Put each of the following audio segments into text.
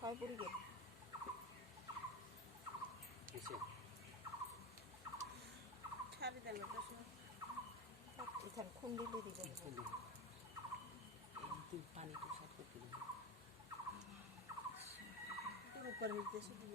খাই পৰি গ'ল ইথান খুন্দিলে দিব পানীটো সাফ করতে হবে উপর হইতে দিব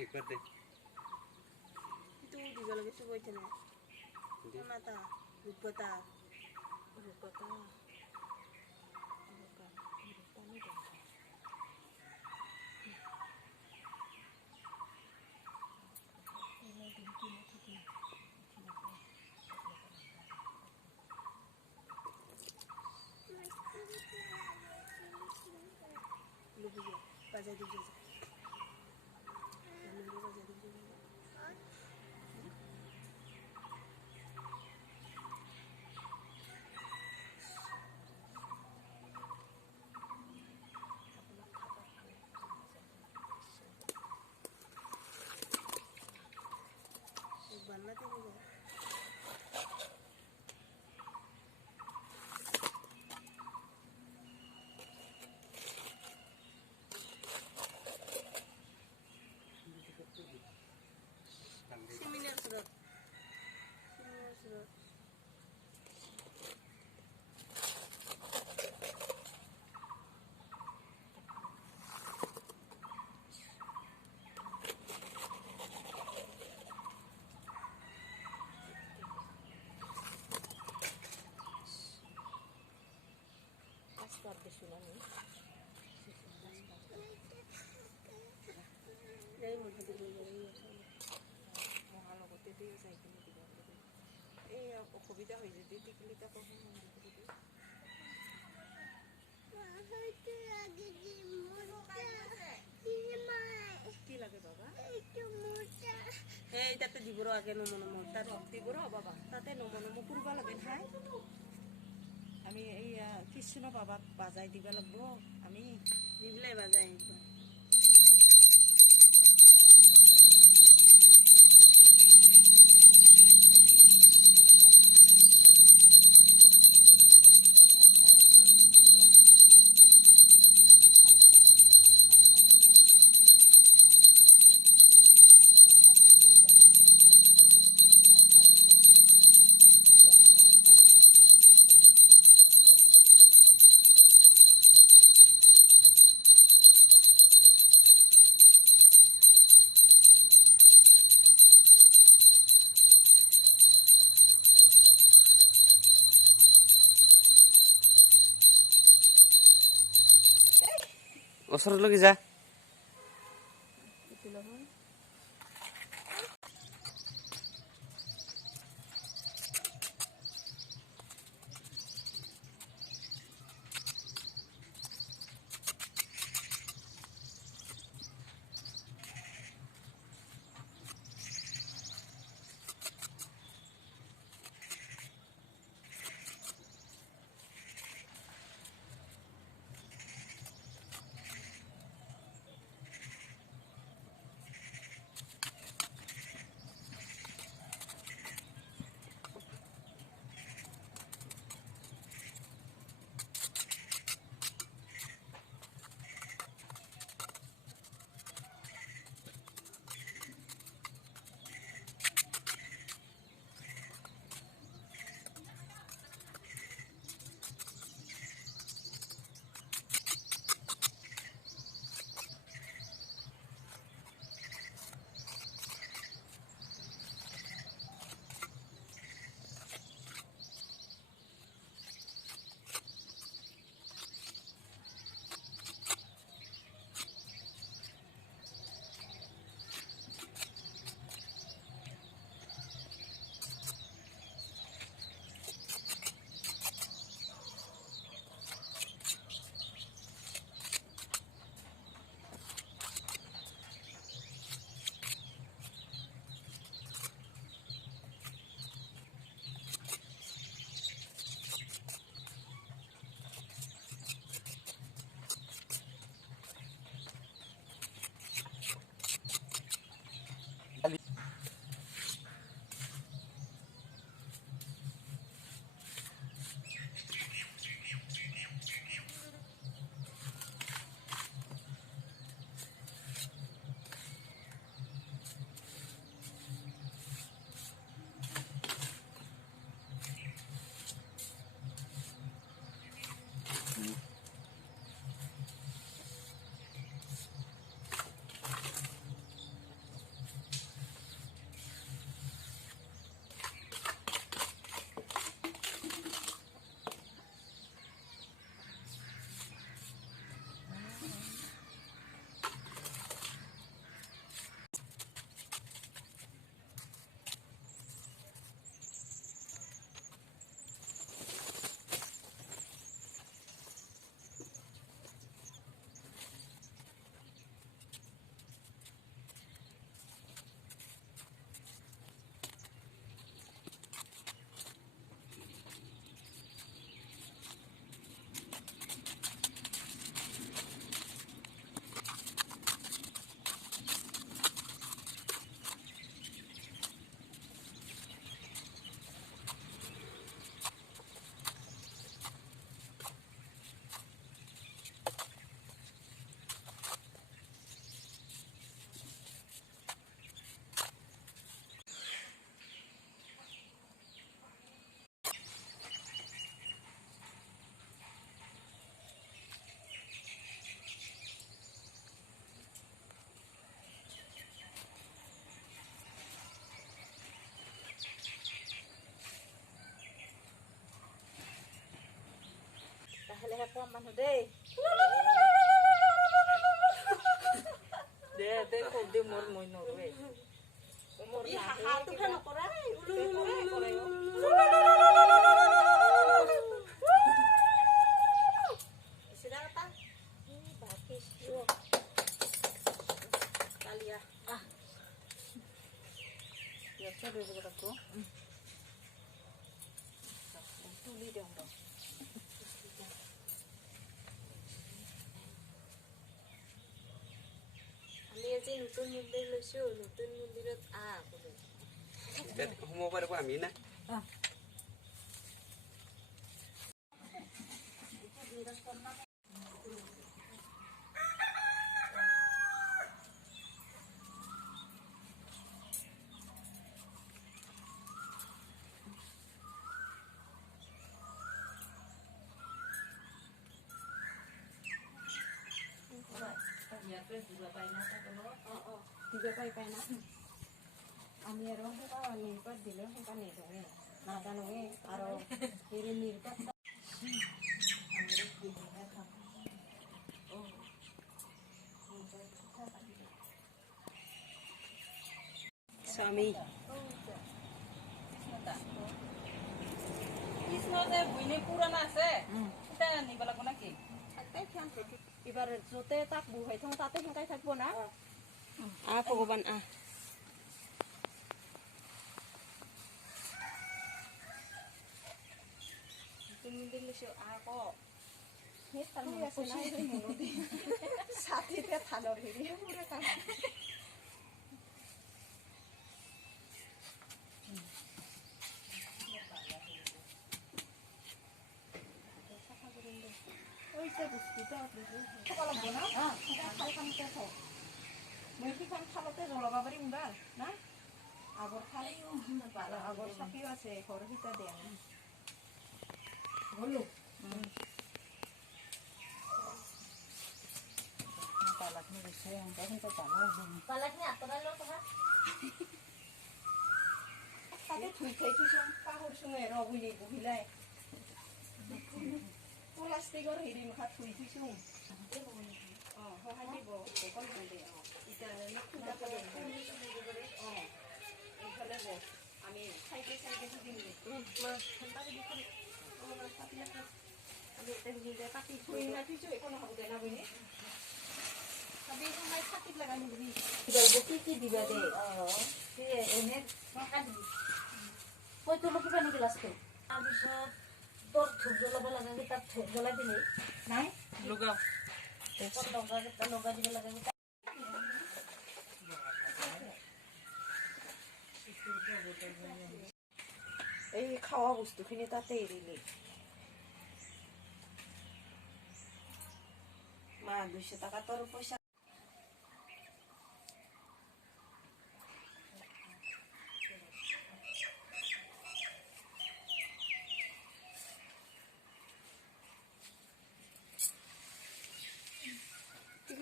एक बार दे itu di lagi sebuah jenis mata rupata lu bisa baca di jasa banget ini seminar surat Parte tsunami. Đây một cái điều này mau halo có tê tê sai cái này cái đó. Ê, có bị đau gì tê tê cái này ta có không có cái gì. Hơi tê lagi di muda. Di mai. Ki lagi baba? Itu muda. Eh, tate di buro ake nomo tate di buro baba. Tate nomo purba lagi hai. আমি এই কৃষ্ণ বাবাক বাজাই দিব লাগব আমি দিবলে বাজাই ওচৰত লগি যা তেতিয়াহে কম মানুহ দেই দে দে খুব দি মোৰ মই নৰৱে হাহাটোহে নকৰা কালিয়া ইয়াতে লৈ যাব তাকো তুলি দিওঁ ৰ আমি আজি নতুন মন্দিৰ লৈছো নতুন মন্দিৰত বোলে সোমাব পাৰিব আমি না দিবে পাই না আমি আৰু সেইটা নিৰ্পাত দিলে সেইটা নিদোঁৱে নাজানোৱে আৰু হেৰি নিৰ্পাত স্বামী কৃষ্ণ যে বুইনি পুৰণা আছে এটা নিব লাগিব নেকি এবাৰ য'তে তাক বুহাই থওঁ তাতে সেনেকাই থাকিব না ভগৱান মন্দিৰ লৈছো আকৌ সেই আছে না ছাতিতে থানৰ হেৰি পুৰা কাম মই সিখন খালতে জ্বলাব পাৰিম বা না আগৰ খালেও আগৰ চাকিও আছে ঘৰ সিটা দিয়া হলো তাতে থুই খাই থৈছো পাহৰচোন ৰবিলি বহিলাই প্লাষ্টিকৰ হেৰি মুখা থুই থৈছো সহায় দিব অকল দে এইফালে ব আমি চাইকে চাইকে থাকিম আমি কাটি থৈ থৈছো একো নহ'ব দে না বহিনী ছাতিত লগাই নিবি কি কি দিবা দে এনে মই তোৰ কিবা নেকি লাষ্টটো তাৰপিছত তোৰ ধূপ জ্বলাব লাগে তাত ধূপ জ্বলাই দিলি নাই লগাও লগাকেইটা লগাই দিব লাগে এই খাৱা বস্তুখিনি তাতে এৰিলি মা 200 টাকা তোৰ পইচা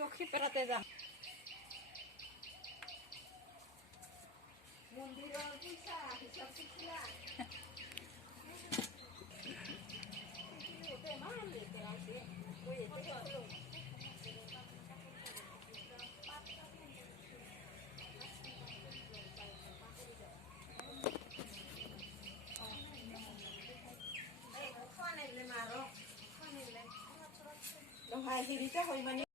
লক্ষী পেৰাতে যাম মন্দিৰৰ পইচা হিচাপ শিকিলা নহয় হেৰিটা হয় মানে